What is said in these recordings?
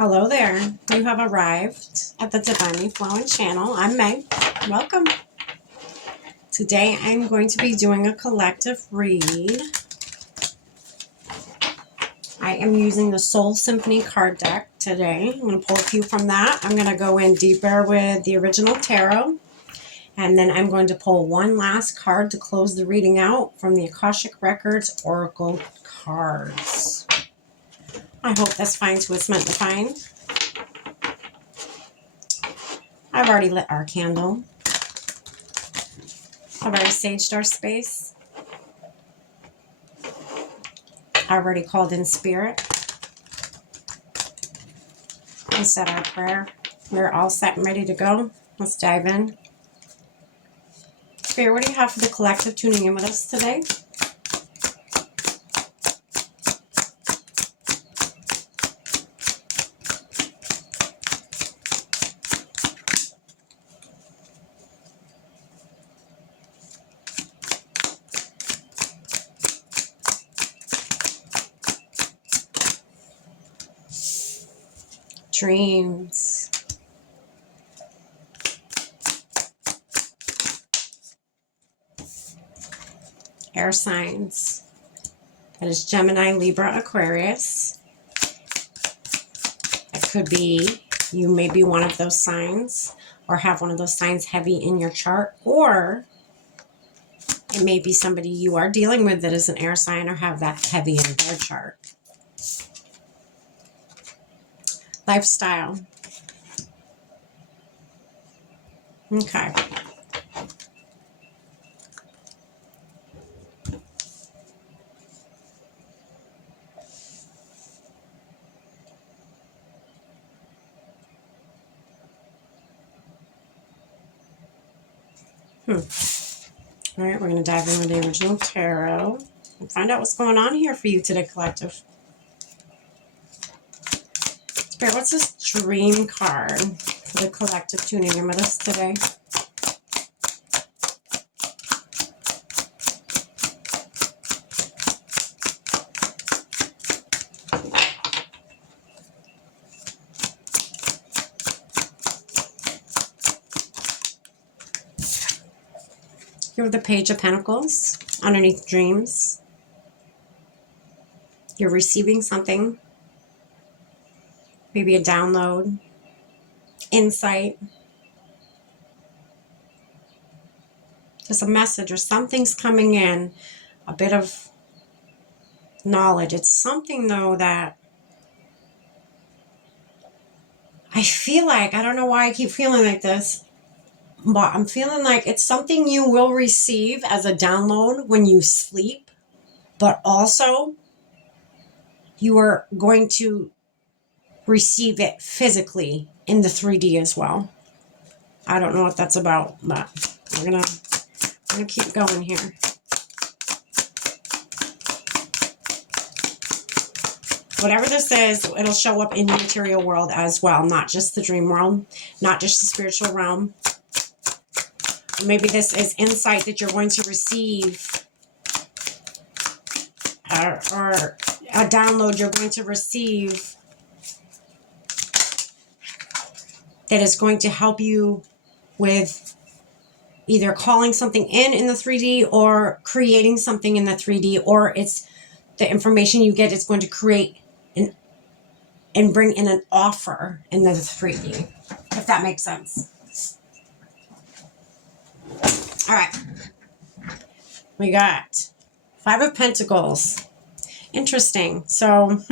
Hello there. You have arrived at the Divinely Flowing channel. I'm Meg. Welcome. Today I'm going to be doing a collective read. I am using the Soul Symphony card deck today. I'm going to pull a few from that. I'm going to go in deeper with the original tarot. And then I'm going to pull one last card to close the reading out from the Akashic Records Oracle cards. I hope this finds what it's meant to find. I've already lit our candle. I've already saged our space. I already called in spirit. We said our prayer. We're all set and ready to go. Let's dive in. Spirit, what do you have for the collective tuning in with us today? Dreams. Air signs. That is Gemini, Libra, Aquarius. It could be you may be one of those signs or have one of those signs heavy in your chart, or it may be somebody you are dealing with that is an air sign or have that heavy in their chart. Lifestyle. Okay. All right, we're going to dive in with the original tarot and find out what's going on here for you today, collective. Spirit, what's this dream card for the collective tuning in with us today? Here with the Page of Pentacles underneath dreams. You're receiving something, maybe a download, insight. There's a message or something's coming in, a bit of knowledge. It's something, though, that I feel like, I don't know why I keep feeling like this, but I'm feeling like it's something you will receive as a download when you sleep, but also you are going to receive it physically in the 3D as well. I don't know what that's about, but I'm gonna keep going here. Whatever this is, it'll show up in the material world as well, not just the dream world, not just the spiritual realm. Maybe this is insight that you're going to receive, or a download you're going to receive that is going to help you with either calling something in the 3D or creating something in the 3D, or it's the information you get is going to create and bring in an offer in the 3D, if that makes sense. All right. We got Five of Pentacles. Interesting. So,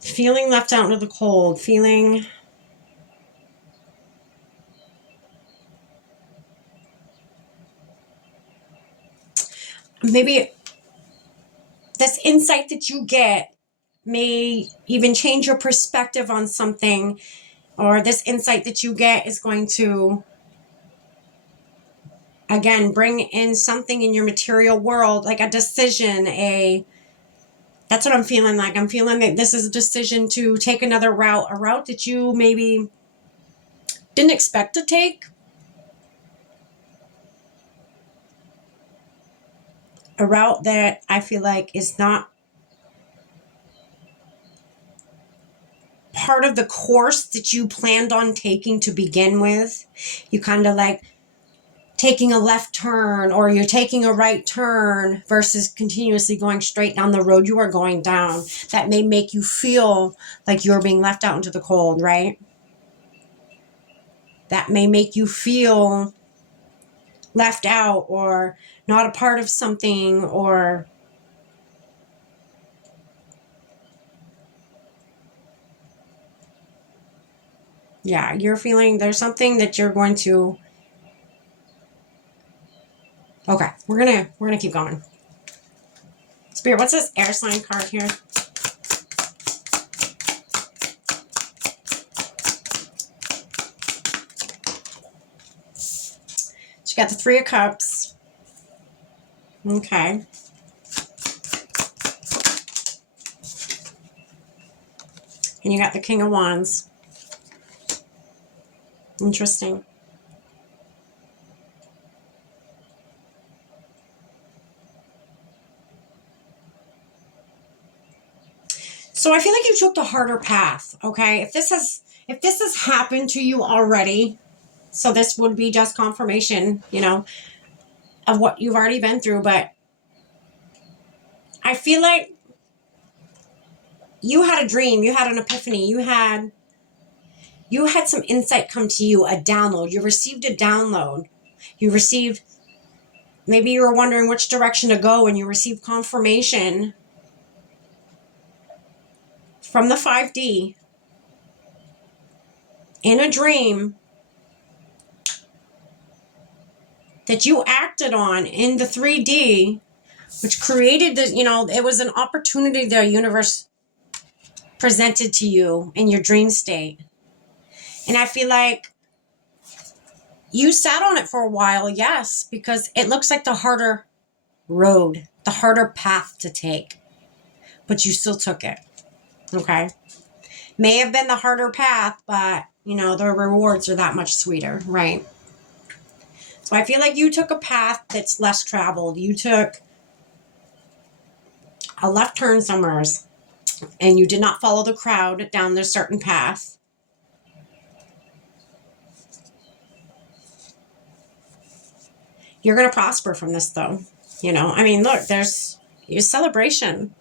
feeling left out into the cold, feeling maybe this insight that you get may even change your perspective on something, or this insight that you get is going to, again, bring in something in your material world, like a decision, that's what I'm feeling like. I'm feeling that this is a decision to take another route, a route that you maybe didn't expect to take. A route that I feel like is not part of the course that you planned on taking to begin with. You kind of like taking a left turn, or you're taking a right turn versus continuously going straight down the road you are going down. That may make you feel like you're being left out into the cold, right? That may make you feel left out or not a part of something, or yeah, you're feeling there's something that you're going to. Okay, we're gonna keep going. Spirit, what's this air sign card here? So you got the Three of Cups. Okay. And you got the King of Wands. Interesting. So I feel like you took the harder path, okay? If this has happened to you already, so this would be just confirmation, of what you've already been through, but I feel like you had a dream, you had an epiphany, you had some insight come to you, a download. You received a download. Maybe you were wondering which direction to go, and you received confirmation from the 5D in a dream that you acted on in the 3D, which created it was an opportunity the universe presented to you in your dream state. And I feel like you sat on it for a while, yes, because it looks like the harder road, the harder path to take, but you still took it. Okay. May have been the harder path, but the rewards are that much sweeter, right? So I feel like you took a path that's less traveled. You took a left turn somewhere, and you did not follow the crowd down the certain path. You're going to prosper from this, though. Look, there's your celebration.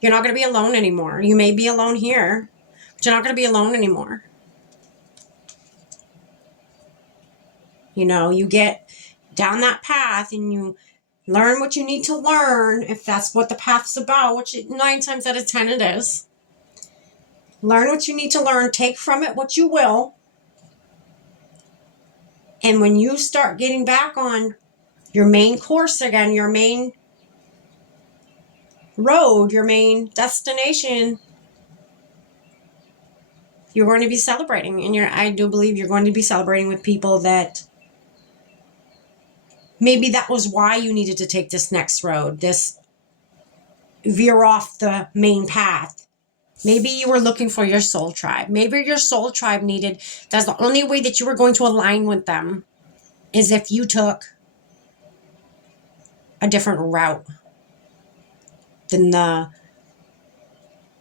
You're not going to be alone anymore. You may be alone here, but you're not going to be alone anymore. You get down that path and you learn what you need to learn, if that's what the path's about, which 9 times out of 10 it is. Learn what you need to learn, take from it what you will. And when you start getting back on your main course again, your main road, your main destination, you're going to be celebrating. And I do believe you're going to be celebrating with people that maybe that was why you needed to take this next road, this veer off the main path. Maybe you were looking for your soul tribe. Maybe your soul tribe that's the only way that you were going to align with them is if you took a different route than the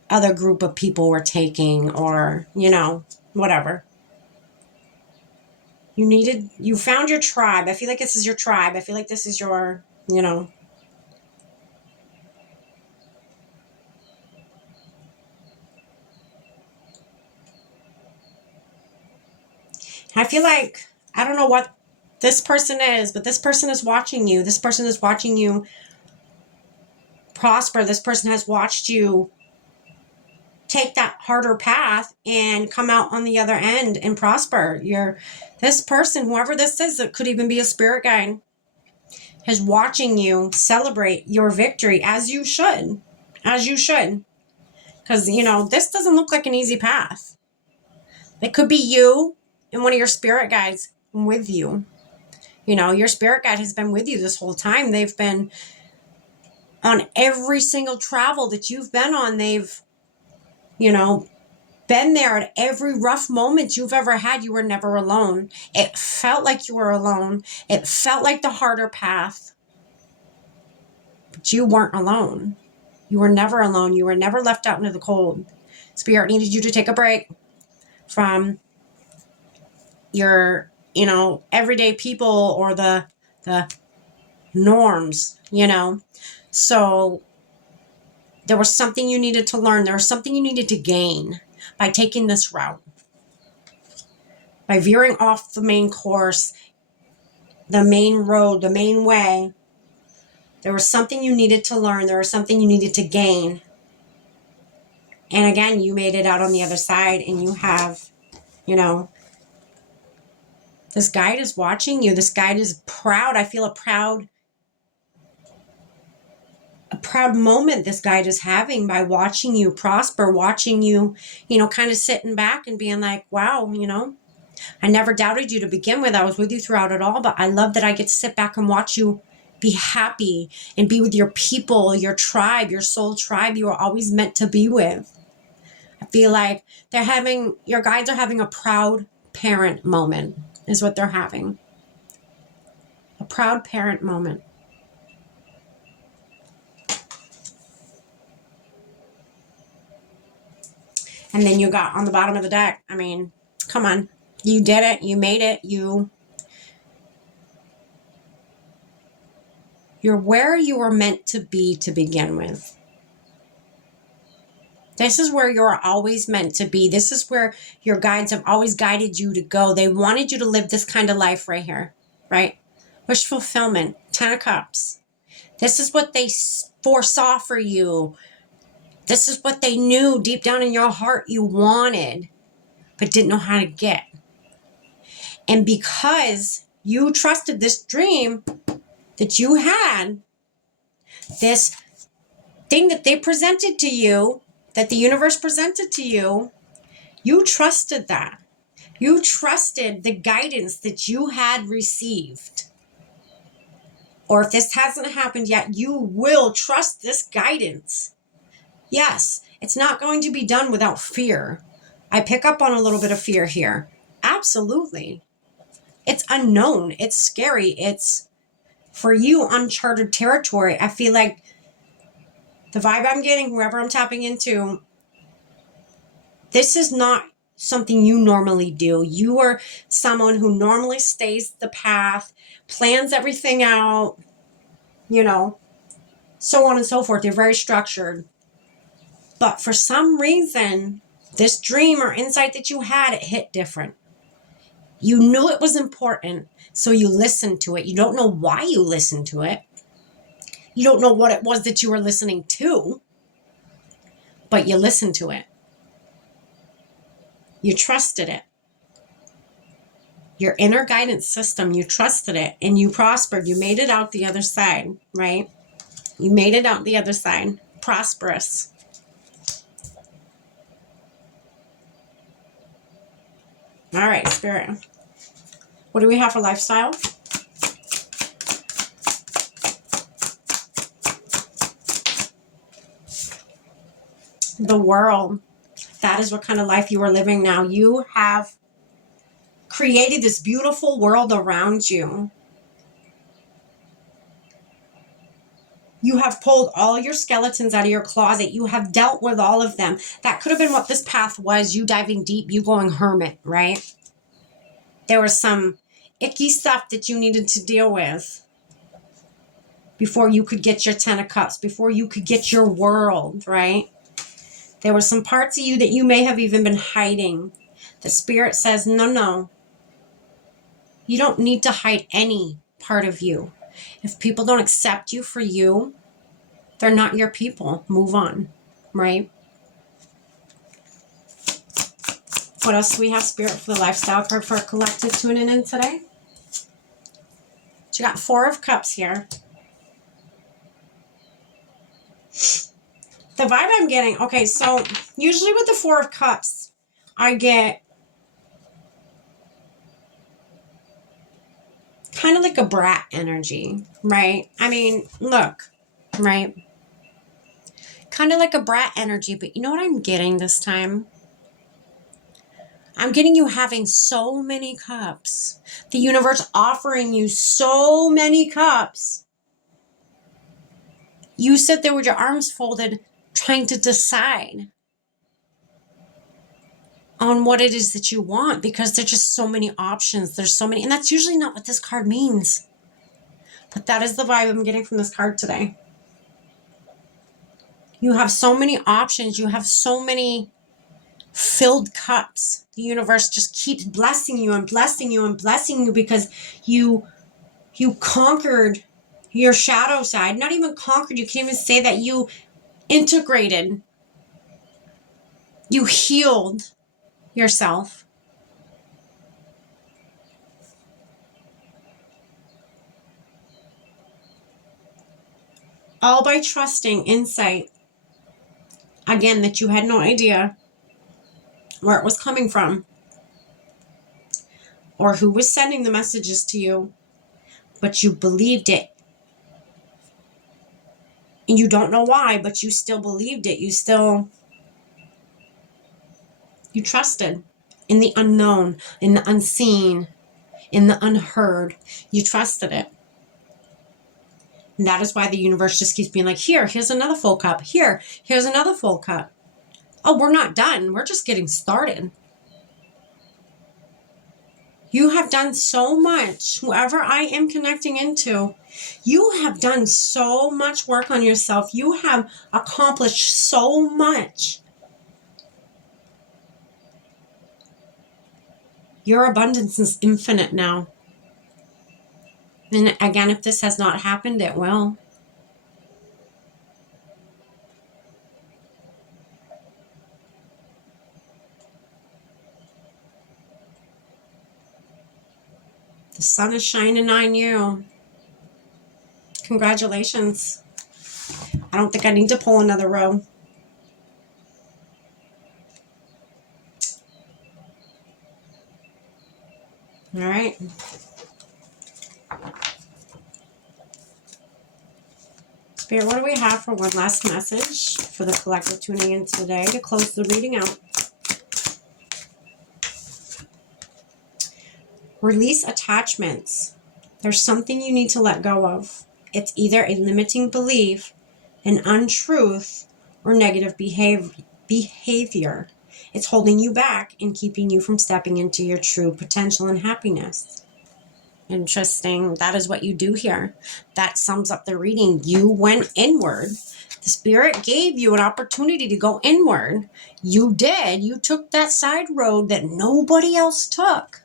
other group of people were taking, or, whatever. You found your tribe. I feel like this is your tribe. I feel like this is your, I feel like, I don't know what this person is, but this person is watching you. This person is watching you prosper. This person has watched you take that harder path and come out on the other end and prosper. This person, whoever this is, it could even be a spirit guide, is watching you celebrate your victory, as you should. Because, this doesn't look like an easy path. It could be you and one of your spirit guides with you. Your spirit guide has been with you this whole time. They've been on every single travel that you've been on. They've, been there at every rough moment you've ever had. You were never alone. It felt like you were alone. It felt like the harder path. But you weren't alone. You were never alone. You were never left out into the cold. Spirit needed you to take a break from your, everyday people or the norms, So there was something you needed to learn. There was something you needed to gain by taking this route. By veering off the main course, the main road, the main way. There was something you needed to learn. There was something you needed to gain. And again, you made it out on the other side, and you have, this guide is watching you. This guide is proud. I feel a proud moment this guide is having by watching you prosper, watching you, kind of sitting back and being like, wow, I never doubted you to begin with. I was with you throughout it all, but I love that I get to sit back and watch you be happy and be with your people, your tribe, your soul tribe you were always meant to be with. I feel like your guides are having a proud parent moment is what they're having. A proud parent moment. And then you got on the bottom of the deck. I mean, come on. You did it. You made it. You're where you were meant to be to begin with. This is where you're always meant to be. This is where your guides have always guided you to go. They wanted you to live this kind of life right here, right? Wish fulfillment, 10 of Cups. This is what they foresaw for you. This is what they knew deep down in your heart you wanted, but didn't know how to get. And because you trusted this dream that you had, this thing that they presented to you, that the universe presented to you, you trusted that. You trusted the guidance that you had received. Or if this hasn't happened yet, you will trust this guidance. Yes, it's not going to be done without fear. I pick up on a little bit of fear here. Absolutely. It's unknown. It's scary. It's, for you, uncharted territory. I feel like the vibe I'm getting, whoever I'm tapping into, this is not something you normally do. You are someone who normally stays the path, plans everything out, so on and so forth. You're very structured. But for some reason, this dream or insight that you had, it hit different. You knew it was important, so you listened to it. You don't know why you listened to it. You don't know what it was that you were listening to, but you listened to it. You trusted it. Your inner guidance system, you trusted it, and you prospered. You made it out the other side, right? You made it out the other side. Prosperous. All right, Spirit. What do we have for lifestyle? The world. That is what kind of life you are living now. You have created this beautiful world around you. You have pulled all your skeletons out of your closet. You have dealt with all of them. That could have been what this path was. You diving deep, you going hermit, right? There was some icky stuff that you needed to deal with before you could get your 10 of Cups, before you could get your world, right? There were some parts of you that you may have even been hiding. The Spirit says, no. You don't need to hide any part of you. If people don't accept you for you, they're not your people. Move on, right? What else do we have, Spirit, for the lifestyle card for a collective tuning in today? So you got 4 of Cups here. The vibe I'm getting, okay, so usually with the 4 of Cups, I get kind of like a brat energy, right? I mean, look, right? Kind of like a brat energy, but you know what I'm getting this time? I'm getting you having so many cups. The universe offering you so many cups. You sit there with your arms folded trying to decide. on what it is that you want, because there's just so many options. There's so many, and that's usually not what this card means. But that is the vibe I'm getting from this card today. You have so many options. You have so many filled cups. The universe just keeps blessing you and blessing you and blessing you, because you conquered your shadow side. Not even conquered. You can't even say that. You integrated. You healed yourself. All by trusting insight. Again, that you had no idea where it was coming from or who was sending the messages to you, but you believed it. And you don't know why, but you still believed it. You trusted in the unknown, in the unseen, in the unheard. You trusted it. And that is why the universe just keeps being like, here's another full cup. Here's another full cup. Oh, we're not done. We're just getting started. You have done so much. Whoever I am connecting into, you have done so much work on yourself. You have accomplished so much. Your abundance is infinite now. And again, if this has not happened, it will. The sun is shining on you. Congratulations. I don't think I need to pull another row. All right. Spirit, what do we have for one last message for the collective tuning in today to close the reading out? Release attachments. There's something you need to let go of. It's either a limiting belief, an untruth, or negative behavior. It's holding you back and keeping you from stepping into your true potential and happiness. Interesting. That is what you do here. That sums up the reading. You went inward. The Spirit gave you an opportunity to go inward. You did. You took that side road that nobody else took.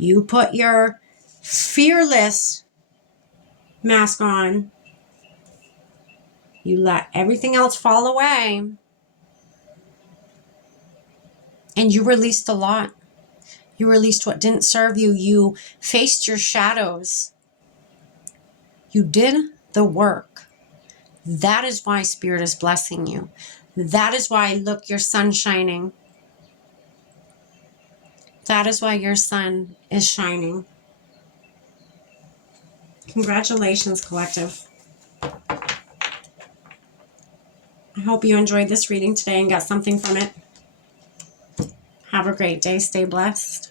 You put your fearless mask on. You let everything else fall away. And you released a lot. You released what didn't serve you. You faced your shadows. You did the work. That is why Spirit is blessing you. That is why, look, your sun shining. That is why your sun is shining. Congratulations, collective. I hope you enjoyed this reading today and got something from it. Have a great day. Stay blessed.